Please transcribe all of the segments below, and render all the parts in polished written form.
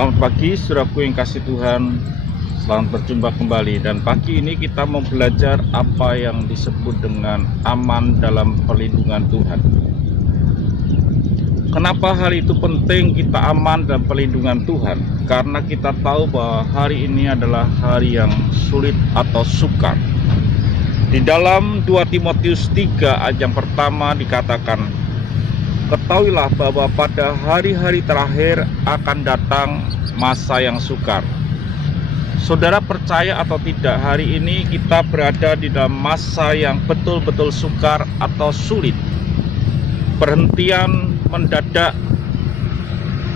Selamat pagi, saudaraku yang kasih Tuhan. Selamat berjumpa kembali. Dan pagi ini kita mau belajar apa yang disebut dengan aman dalam perlindungan Tuhan. Kenapa hal itu penting kita aman dalam perlindungan Tuhan? Karena kita tahu bahwa hari ini adalah hari yang sulit atau sukar. Di dalam 2 Timotius 3 ayat yang pertama dikatakan, ketahuilah bahwa pada hari-hari terakhir akan datang masa yang sukar. Saudara percaya atau tidak, hari ini kita berada di dalam masa yang betul-betul sukar atau sulit. Perhentian mendadak,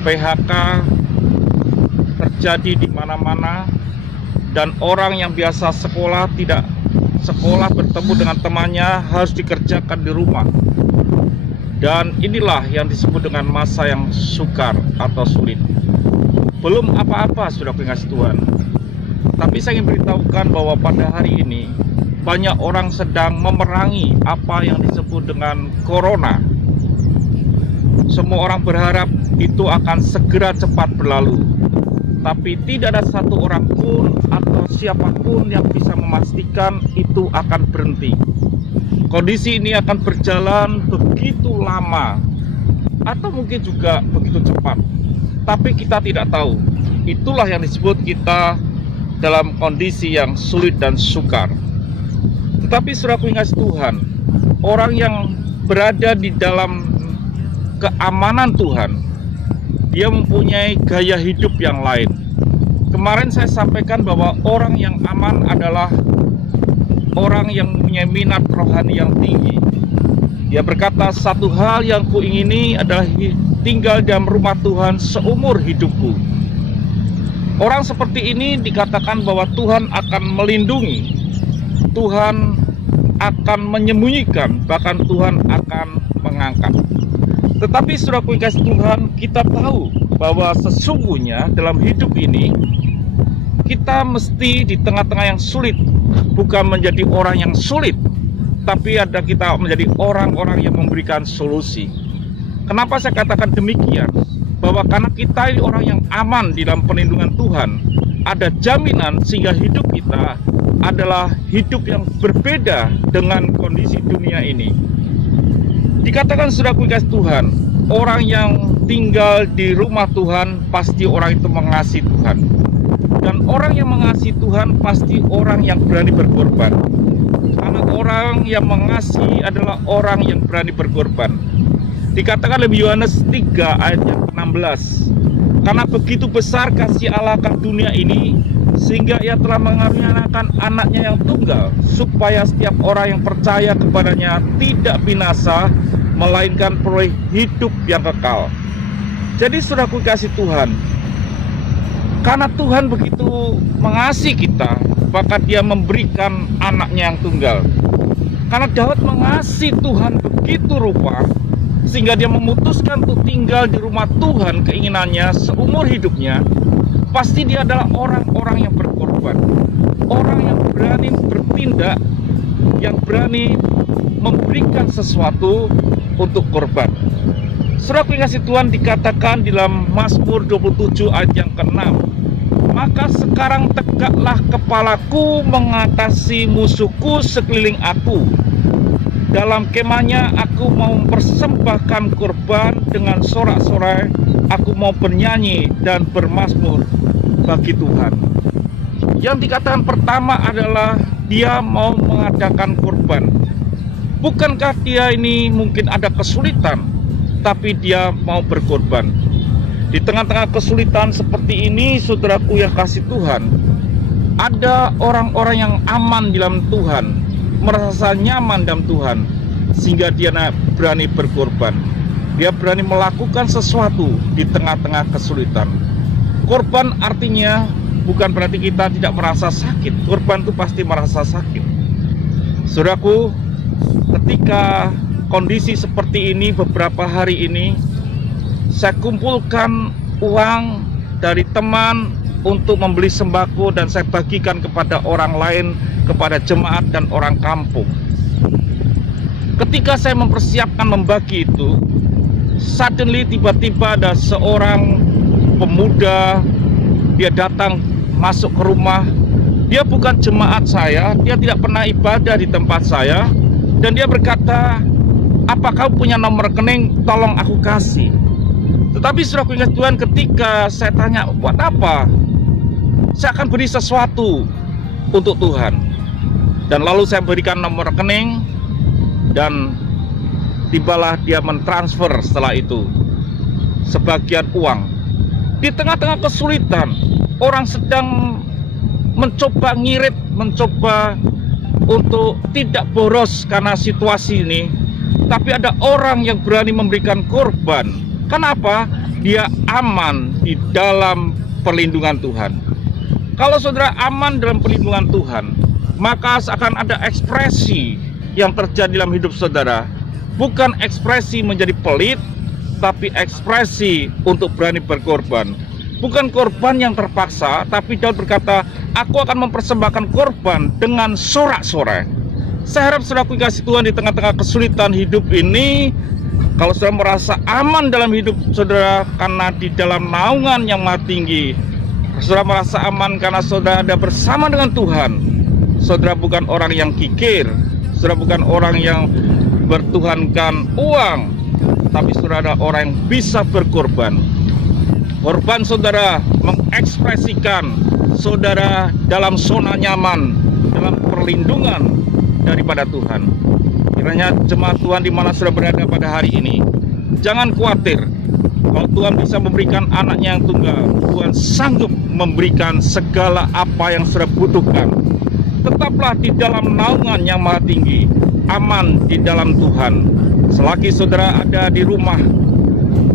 PHK terjadi di mana-mana, dan orang yang biasa sekolah tidak sekolah bertemu dengan temannya harus dikerjakan di rumah. Dan inilah yang disebut dengan masa yang sukar atau sulit. Belum apa-apa sudah kasih Tuhan. Tapi saya ingin beritahukan bahwa pada hari ini banyak orang sedang memerangi apa yang disebut dengan corona. Semua orang berharap itu akan segera cepat berlalu. Tapi tidak ada satu orang pun atau siapapun yang bisa memastikan itu akan berhenti. Kondisi ini akan berjalan begitu lama atau mungkin juga begitu cepat, tapi kita tidak tahu. Itulah yang disebut kita dalam kondisi yang sulit dan sukar. Tetapi saudaraku yang kasih Tuhan, orang yang berada di dalam keamanan Tuhan, dia mempunyai gaya hidup yang lain. Kemarin saya sampaikan bahwa orang yang aman adalah orang yang mempunyai minat rohani yang tinggi. Dia berkata, satu hal yang kuingini adalah tinggal dalam rumah Tuhan seumur hidupku. Orang seperti ini dikatakan bahwa Tuhan akan melindungi, Tuhan akan menyembunyikan, bahkan Tuhan akan mengangkat. Tetapi saudaraku yang kasih Tuhan, kita tahu bahwa sesungguhnya dalam hidup ini kita mesti di tengah-tengah yang sulit, bukan menjadi orang yang sulit, tapi kita menjadi orang-orang yang memberikan solusi. Kenapa saya katakan demikian? Bahwa karena kita ini orang yang aman di dalam perlindungan Tuhan, ada jaminan sehingga hidup kita adalah hidup yang berbeda dengan kondisi dunia ini. Dikatakan saudaraku kasih Tuhan, orang yang tinggal di rumah Tuhan pasti orang itu mengasihi Tuhan. Dan orang yang mengasihi Tuhan pasti orang yang berani berkorban. Karena orang yang mengasihi adalah orang yang berani berkorban. Dikatakan oleh Yohanes 3 ayat yang ke-16, karena begitu besar kasih Allah ke dunia ini, sehingga ia telah mengaruniakan anaknya yang tunggal, supaya setiap orang yang percaya kepadanya tidak binasa, melainkan peroleh hidup yang kekal. Jadi saudaraku kasih Tuhan, karena Tuhan begitu mengasihi kita, maka dia memberikan anaknya yang tunggal. Karena Daud mengasihi Tuhan begitu rupa, sehingga dia memutuskan untuk tinggal di rumah Tuhan keinginannya seumur hidupnya. Pasti dia adalah orang-orang yang berkorban, orang yang berani bertindak, yang berani memberikan sesuatu untuk korban. Saudaraku yang kasih Tuhan, dikatakan di dalam Mazmur 27 ayat yang ke-6, maka sekarang tegaklah kepalaku mengatasi musuhku sekeliling aku. Dalam kemahnya aku mau mempersembahkan korban, dengan sorak-sorai aku mau bernyanyi dan bermazmur bagi Tuhan. Yang dikatakan pertama adalah dia mau mengadakan korban. Bukankah dia ini mungkin ada kesulitan, tapi dia mau berkorban. Di tengah-tengah kesulitan seperti ini, saudaraku yang kasih Tuhan, ada orang-orang yang aman di dalam Tuhan, merasa nyaman dalam Tuhan, sehingga dia berani berkorban. Dia berani melakukan sesuatu di tengah-tengah kesulitan. Korban artinya bukan berarti kita tidak merasa sakit. Korban itu pasti merasa sakit. Saudaraku, ketika kondisi seperti ini beberapa hari ini, saya kumpulkan uang dari teman untuk membeli sembako dan saya bagikan kepada orang lain, kepada jemaat dan orang kampung. Ketika saya mempersiapkan membagi itu, suddenly tiba-tiba ada seorang pemuda dia datang masuk ke rumah. Dia bukan jemaat saya, dia tidak pernah ibadah di tempat saya, dan dia berkata, "Apa kau punya nomor rekening? Tolong aku kasih." Tetapi saudaraku yang Tuhan, ketika saya tanya, "Buat apa?" "Saya akan beri sesuatu untuk Tuhan." Dan lalu saya berikan nomor rekening, dan tibalah dia mentransfer setelah itu sebagian uang. Di tengah-tengah kesulitan, orang sedang mencoba ngirit, mencoba untuk tidak boros karena situasi ini, tapi ada orang yang berani memberikan korban. Kenapa? Dia aman di dalam perlindungan Tuhan. Kalau saudara aman dalam perlindungan Tuhan, maka akan ada ekspresi yang terjadi dalam hidup saudara. Bukan ekspresi menjadi pelit, tapi ekspresi untuk berani berkorban. Bukan korban yang terpaksa, tapi Daud berkata, "Aku akan mempersembahkan korban dengan sorak-sorai." Saya harap saudaraku kasih Tuhan, di tengah-tengah kesulitan hidup ini, kalau saudara merasa aman dalam hidup saudara karena di dalam naungan yang maha tinggi, saudara merasa aman karena saudara ada bersama dengan Tuhan, saudara bukan orang yang kikir, saudara bukan orang yang bertuhankan uang, tapi saudara ada orang yang bisa berkorban. Korban saudara mengekspresikan saudara dalam zona nyaman, dalam perlindungan daripada Tuhan. Kiranya jemaat Tuhan di mana saudara berada pada hari ini, jangan khawatir. Kalau Tuhan bisa memberikan anaknya yang tunggal, Tuhan sanggup memberikan segala apa yang saudara butuhkan. Tetaplah di dalam naungan yang maha tinggi, aman di dalam Tuhan. Selagi saudara ada di rumah,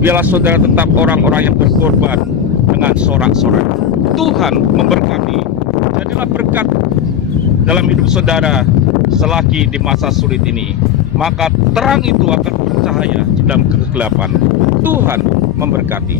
biarlah saudara tetap orang-orang yang berkorban dengan sorak-sorai. Tuhan memberkati. Jadilah berkat dalam hidup saudara selagi di masa sulit ini. Maka terang itu akan bercahaya di dalam kegelapan. Tuhan memberkati.